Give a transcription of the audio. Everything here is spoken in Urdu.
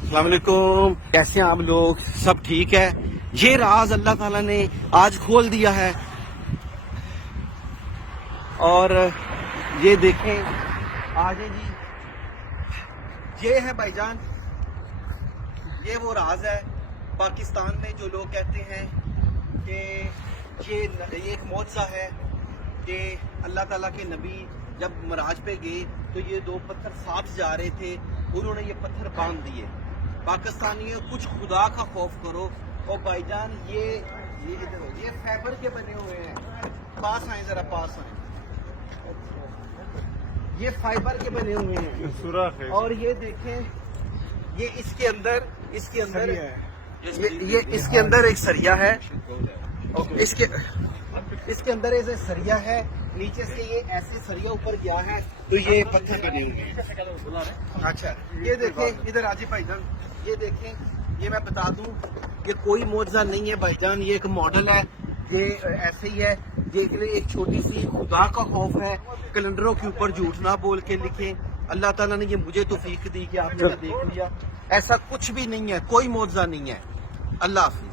السلام علیکم، کیسے ہیں آپ لوگ؟ سب ٹھیک ہے؟ یہ راز اللہ تعالیٰ نے آج کھول دیا ہے اور یہ دیکھیں آگے جی، یہ ہے بھائی جان، یہ وہ راز ہے پاکستان میں جو لوگ کہتے ہیں کہ یہ ایک معجزہ ہے کہ اللہ تعالیٰ کے نبی جب معراج پہ گئے تو یہ دو پتھر ساتھ جا رہے تھے، انہوں نے یہ پتھر باندھ دیے۔ پاکستانیوں کچھ خدا کا خوف کرو۔ اور بھائی جان یہ ادھر ہو، یہ فائبر کے بنے ہوئے ہیں، پاس آئیں ذرا، پاس آئیں، یہ فائبر کے بنے ہوئے ہیں اور یہ دیکھیں، یہ اس کے اندر یہ اس کے اندر ایک سریا ہے، اس کے اندر ایسے سریا ہے، نیچے سے یہ ایسے سریا اوپر گیا ہے تو یہ پتھر بنے ہوئے ہیں۔ اچھا یہ دیکھیں ادھر آجی بھائی جان، یہ دیکھیں، یہ میں بتا دوں کہ کوئی معجزہ نہیں ہے بھائی جان، یہ ایک ماڈل ہے، یہ ایسے ہی ہے، دیکھ لیں ایک چھوٹی سی خدا کا خوف ہے۔ کیلنڈروں کے اوپر جھوٹ نہ بول کے لکھیں، اللہ تعالیٰ نے یہ مجھے توفیق دی کہ آپ نے دیکھ لیا، ایسا کچھ بھی نہیں ہے، کوئی معجزہ نہیں ہے۔ اللہ حافظ۔